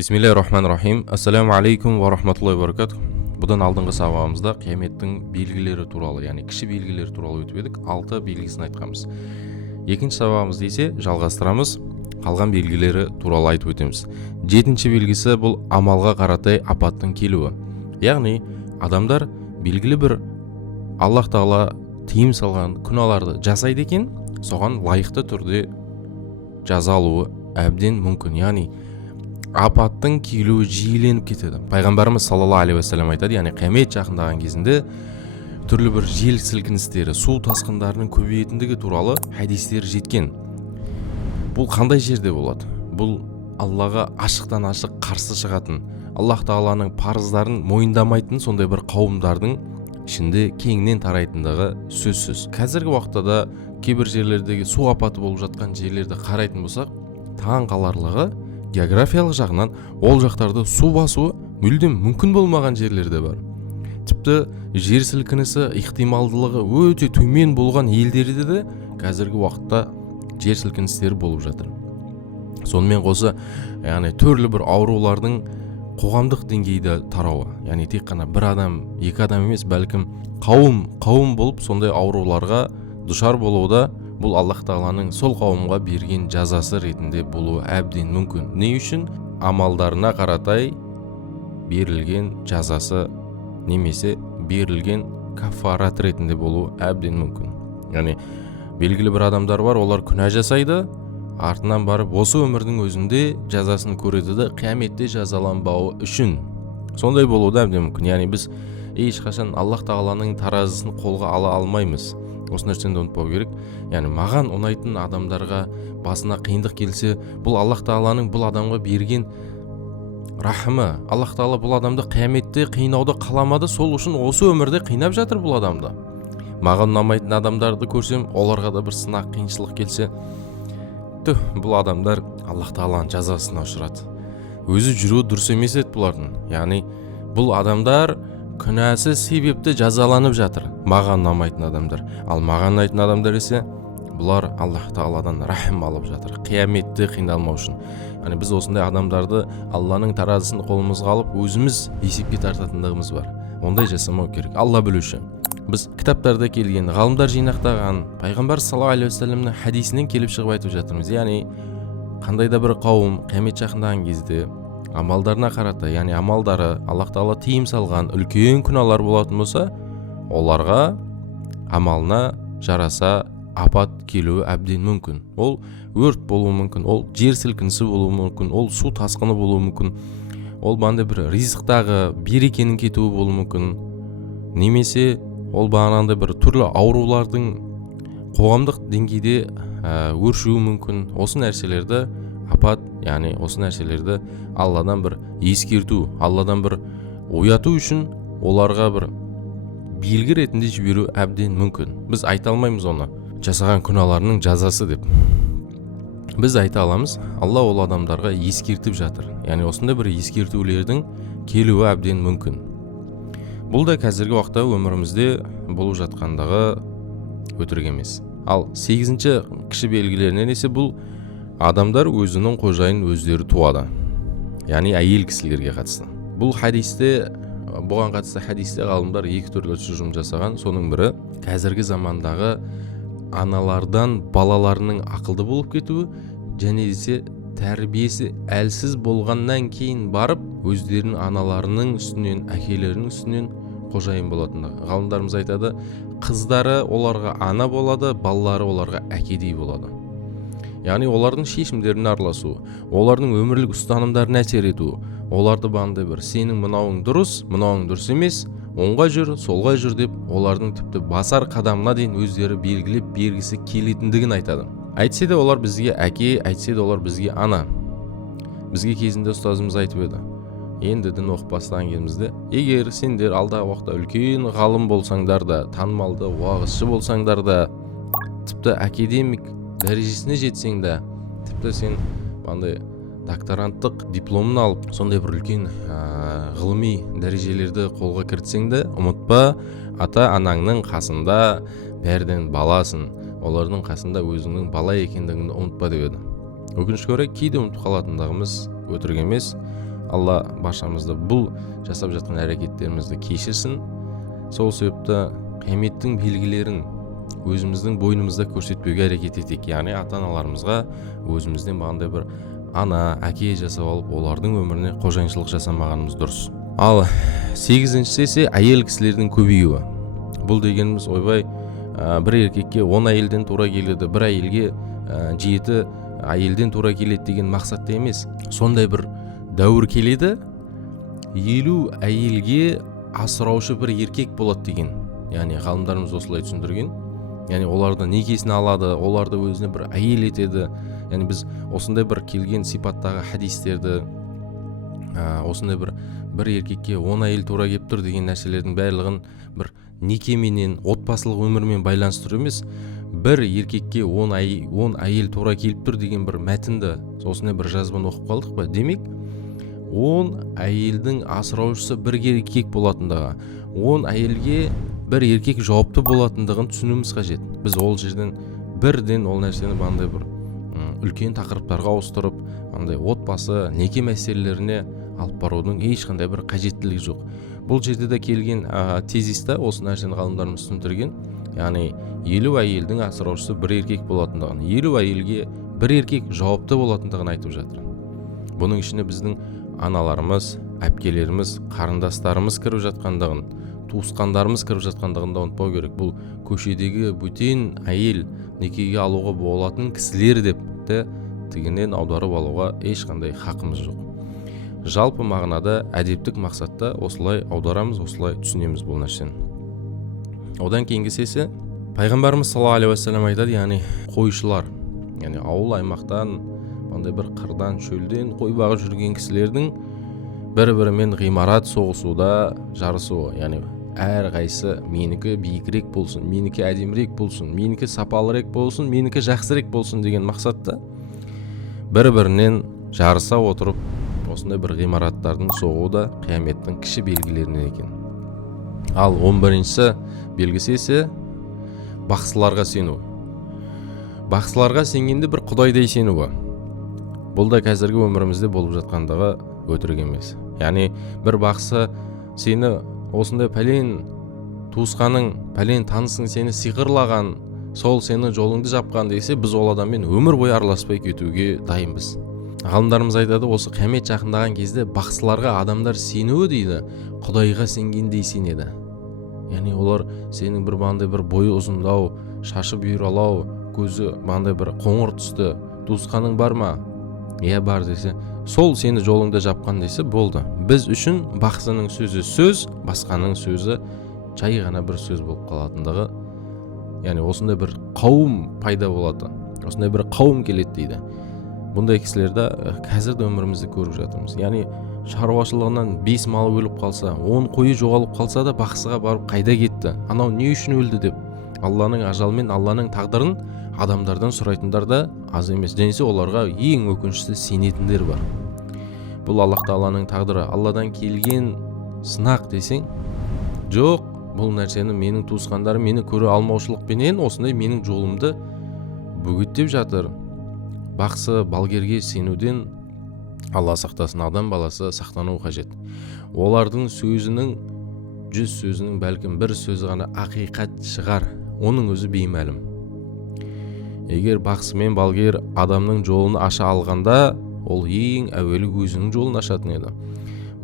Бисмиллахир-рахманир-рахим. Ассаламу алейкум ва рахматуллахи ва баракатух. Бұдан алдыңғы сабағымызда қияметтің белгілері туралы, яғни кіші белгілері туралы өтіп едік. 6 белгісін айтқанбыз. Екінші сабағымызды есе жалғастырамыз. Қалған белгілері туралы айтып өтеміз. 7-ші белгісі бұл амалға қаратай апаттың келуі. Яғни адамдар белгілі бір Аллах Тағала тыйым салған күнәларды жасайды екен, соған лайықты түрде жаза алуы әбден мүмкін. Яғни апаттың келуі жиіленіп кетеді. Пайғамбарымыз саллаллаху алейхи уассалам айтады, яғни қиямет жақындаған кезінде түрлі бір жел сілкіністері, су тасқындарының көбейетіндігі туралы хадистер жеткен. Бұл қандай жерде болады? Бұл Аллаға ашықтан ашық қарсы шығатын, Аллах Тағаланың парыздарын мойындамайтын сондай бір қауымдардың ішінде кеңінен тарайтындығы сөзсіз. Қазіргі уақытта да кейбір жерлердегі су апаты болып жатқан жерлерді қарайтын болсақ, таң қаларлығы географиялық жағынан ол жақтарды су басуы мүлдем мүмкін болмаған жерлерде бар. Тіпті жер сілкінісі ықтималдылығы өте төмен болған елдерде де қазіргі уақытта жер сілкіністері болып жатыр. Сонымен қоса, яғни түрлі бір аурулардың қоғамдық деңгейде тарауы, яғни тек қана бір адам, екі адам емес, бәлкім қауым болып сондай ауруларға душар болуда, бұл Аллах Тағаланың сол қауымға берген жазасы ретінде болуы әбден мүмкін. Не үшін? Амалдарына қаратай берілген жазасы немесе берілген кафарат ретінде болуы әбден мүмкін. Яғни белгілі бір адамдар бар, олар күнә жасайды, артынан барып осы өмірдің өзінде жазасын көреді де, қияметте жазаланбауы үшін. Сондай болуы да әбден мүмкін. Яғни біз ешқашан Аллах Тағаланың таразысын қолға ала алмаймыз. Осы нәрсені ұмытпау керек. Яғни маған ұнайтын адамдарға басына қиындық келсе, бұл Аллах Тағаланың бұл адамға берген рахымы. Аллах Тағала бұл адамды қияметте қинауды қаламады, сол үшін осы өмірде қинап жатыр бұл адамды. Маған ұнамайтын адамдарды көрсем, оларға да бір сынақ, қиыншылық келсе, бұл адамдар Аллах Тағаланың жазасына ұшырады. Өзі жүруі дұрыс емес еді бұлардың. Яғни бұл адамдар күнәсі себепті жазаланып жатыр, маған ұнамайтын адамдар. Ал маған ұнайтын адамдар есе, бұлар Аллах Тағаладан рахым алып жатыр, қияметте қиналмау үшін. Яғни біз осындай адамдарды Алланың таразысын қолымызға алып, өзіміз есепке тартатындығымыз бар. Ондай жасамау керек. Алла білуші. Біз кітаптарда келген, ғалымдар жинақтаған, пайғамбар саллаллаху алейхи уассаламның хадисінен келіп шығып айтып жатырмыз. Яғни қандай да бір қауым қиямет жақындаған кезде амалдарына қарата, яғни амалдары Аллах Тағала тыйым салған үлкен күнәлар болатын болса, оларға амалына жараса апат келуі әбден мүмкін. Ол өрт болуы мүмкін, ол жер сілкінісі болуы мүмкін, ол су тасқыны болуы мүмкін, ол бандай бір ризықтағы берекенің кетуі болуы мүмкін, немесе ол бағанағындай бір түрлі аурулардың қоғамдық деңгейде өршуі мүмкін. Осы нәрселерді апат, яғни осы нәрселерді Алладан бір ескерту, Алладан бір ояту үшін оларға бір белгі ретінде жіберу әбден мүмкін. Біз айта алмаймыз оны жасаған күнәларының жазасы деп. Біз айта аламыз, Алла ол адамдарға ескертіп жатыр. Яғни осындай бір ескертулердің келуі әбден мүмкін. Бұл да қазіргі уақытта өмірімізде болып жатқандағы өтірік емес. Ал 8-ші кіші белгілерінен есе бұл адамдар өзінің қожайын өздері туады. Яғни әйел кісілерге қатысты. Бұл хадисте, бұған қатысты хадисте ғалымдар екі түрлі тұжырым жасаған. Соның бірі қазіргі замандағы аналардан балаларының ақылды болып кетуі, және десе тәрбиесі әлсіз болғаннан кейін барып өздерінің аналарының үстінен, әкелерінің үстінен қожайын болатындығы. Ғалымдарымыз айтады, қыздары оларға ана болады, балалары оларға әкедей болады. Яғни олардың шешімдеріне араласу, олардың өмірлік ұстанымдарына әсер ету, оларды бандай бір сенің мынауың дұрыс емес, оңға жүр, солға жүр деп, олардың тіпті басар қадамына дейін өздері белгілеп бергісі келетіндігін айтады. Әйтсе де олар бізге әке, әйтсе де олар бізге ана. Бізге кезінде ұстазымыз айтып еді, енді дін оқып бастаған кезімізде, егер сендер алдағы уақытта үлкен ғалым болсаңдар да, танымалды уағызшы болсаңдар да, тіпті академик дәрежесіне жетсең де, тіпті сен бандай докторанттық дипломын алып, сондай бір үлкен ғылыми дәрежелерді қолға кіртсең де, ұмытпа, ата-анаңның қасында бәрден баласың, олардың қасында өзіңнің бала екендігіңді ұмытпа деп еді. Өкінішке орай кейде ұмытып қалатындығымыз өтірік емес. Алла баршамызды бұл жасап жатқан әрекеттерімізді кешірсін. Сол себепті қияметтің белгілерін өзіміздің бойынымызда көрсетпеуге әрекет етейік. Яғни ата-аналарымызға өзімізден бағандай бір ана, әке жасап алып, олардың өміріне қожайыншылық жасамағанымыз дұрыс. Ал 8-шісі ise әйел кісілердің көбеюі. Бұл дегеніміз ойбай бір еркекке 10 әйелден тура келеді, бір әйелге 7 әйелден тура келеді деген мақсатта емес. Сондай бір дәуір келеді, 50 әйелге асыраушы бір еркек болады деген. Яғни ғалымдарымыз осылай түсіндірген. Яғни оларды некесіне алады, оларды өзіне бір әйел етеді. Яғни біз осындай бір келген сипаттағы хадистерді, осындай бір еркекке 10 әйел тура келіп тұр деген нәрселердің барлығын бір некеменен, отбасылық өмірмен байланыстыру емес, бір еркекке 10 әйел тура келіп тұр деген бір мәтінді, осындай бір жазбаны оқып қалдық па? Демек, 10 әйелдің асыраушысы бір еркек болатындығы, 10 әйелге бір еркек жауапты болатындығын түсінуіміз қажет. Біз ол жерден бірден ол нәрсені бандай бір үлкен тақырыптарға ауыстырып, андай отбасы, неке мәселелеріне алып барудың ешқандай бір қажеттілігі жоқ. Бұл жерде де келген тезисте осы нәрсені ғалымдарымыз түсіндірген. Яғни 50 әйелдің асыраушысы бір еркек болатындығын, 50 әйелге бір еркек жауапты болатындығын айтып жатыр. Бұның ішіне біздің аналарымыз, әпкелеріміз, қарындастарымыз кіріп жатқандығын, туысқандарымыз кіріп жатқандығын да ұмытпау керек. Бұл көшедегі бөтен әйел некеге алуға болатын кісілер деп тігінен аударып алуға ешқандай хақымыз жоқ. Жалпы мағынада әдептік мақсатта осылай аударамыз, осылай түсінеміз бұл нәрсені. Одан кейінгі сесі пайғамбарымыз саллаллаху алейхи уассалам айтады, яғни қойшылар, яғни ауыл аймақтан, мындай бір қырдан, шөлден қой бағып жүрген кісілердің бір-бірімен ғимарат соғысуда жарысуы, яғни әр қайсы менікі биікірек болсын, менікі әдемірек болсын, менікі сапалырек болсын, менікі жақсырек болсын деген мақсатта бір-бірінен жарыса отырып осындай бір ғимараттардың соғуы да қияметтің кіші белгілерінен екен. Ал 11-ші белгісі ise бақсыларға сену. Бақсыларға сенгенде бір құдайдай сенуі. Бұл да қазіргі өмірімізде болып жатқандағы өтірік емес. Яғни бір бақсы сені осындай пәлен туысқаның, пәлен танысың сені сиқырлаған, сол сені жолыңды жапқан десе, біз ол адаммен өмір бойы араласпай кетуге дайынбыз. Ғалымдарымыз айтады, осы қиямет жақындаған кезде бақсыларға адамдар сенуі дейді, құдайға сенгендей сенеді. Яғни олар сенің бір бандай бір бойы ұзындау, шашы бұйралау, көзі бандай бір қоңыр түсті, туысқаның бар ма? Иә бар десе, сол сені жолыңда жапқан десе болды. Біз үшін бақсының сөзі сөз, басқаның сөзі жай ғана бір сөз болып қалатындығы. Яғни осындай бір қауым пайда болады, осындай бір қауым келеді дейді. Бұндай кісілерді қазірде өмірімізді көріп жатырмыз. Яғни шаруашылығынан 5 малы өліп қалса, 10 қойы жоғалып қалса да бақсыға барып қайда кетті? Анау не үшін өлді деп Алланың ажалымен, Алланың тағдырын адамдардан сұрайтындар да аз емес. Жәнесе оларға ең өкініштісі сенетіндер бар. Бұл Аллах Тағаланың тағдыры, Алладан келген сынақ десең, жоқ, бұл нәрсені менің туысқандарым мені көре алмаушылықпенен осындай менің жолымды бөгеттеп жатыр. Бақсы, балгерге сенуден Алла сақтасын, адам баласы сақтану қажет. Олардың сөзінің, 100 сөзінің бәлкім бір сөзі ғана ақиқат шығар, оның өзі беймәлім. Егер бақсы мен балгер адамның жолын аша алғанда, ол ең әуелі өзінің жолын ашатын еді.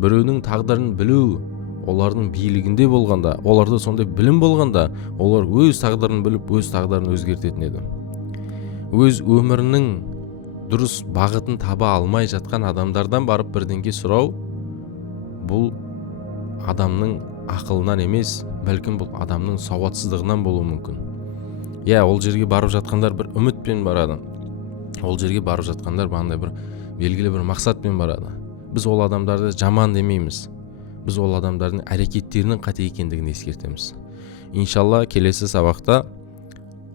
Біреудің тағдырын білу, олардың билігінде болғанда, оларда сондай білім болғанда, олар өз тағдырын біліп, өз тағдырын өзгертетін еді. Өз өмірінің дұрыс бағытын таба алмай жатқан адамдардан барып бірдеңке сұрау, бұл адамның ақылынан емес, бәлкім бұл адамның сауатсыздығынан болуы мүмкін. Иә, ол жерге барып жатқандар бір үмітпен барады. Ол жерге барып жатқандар бандай бір белгілі бір мақсатпен барады. Біз ол адамдарды жаман демейміз. Біз ол адамдардың әрекеттерінің қате екендігін ескертеміз. Иншалла келесі сабақта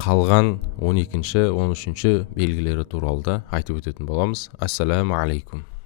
қалған 12-13 белгілері туралы да айтып өтетін боламыз. Ассаламу алейкум.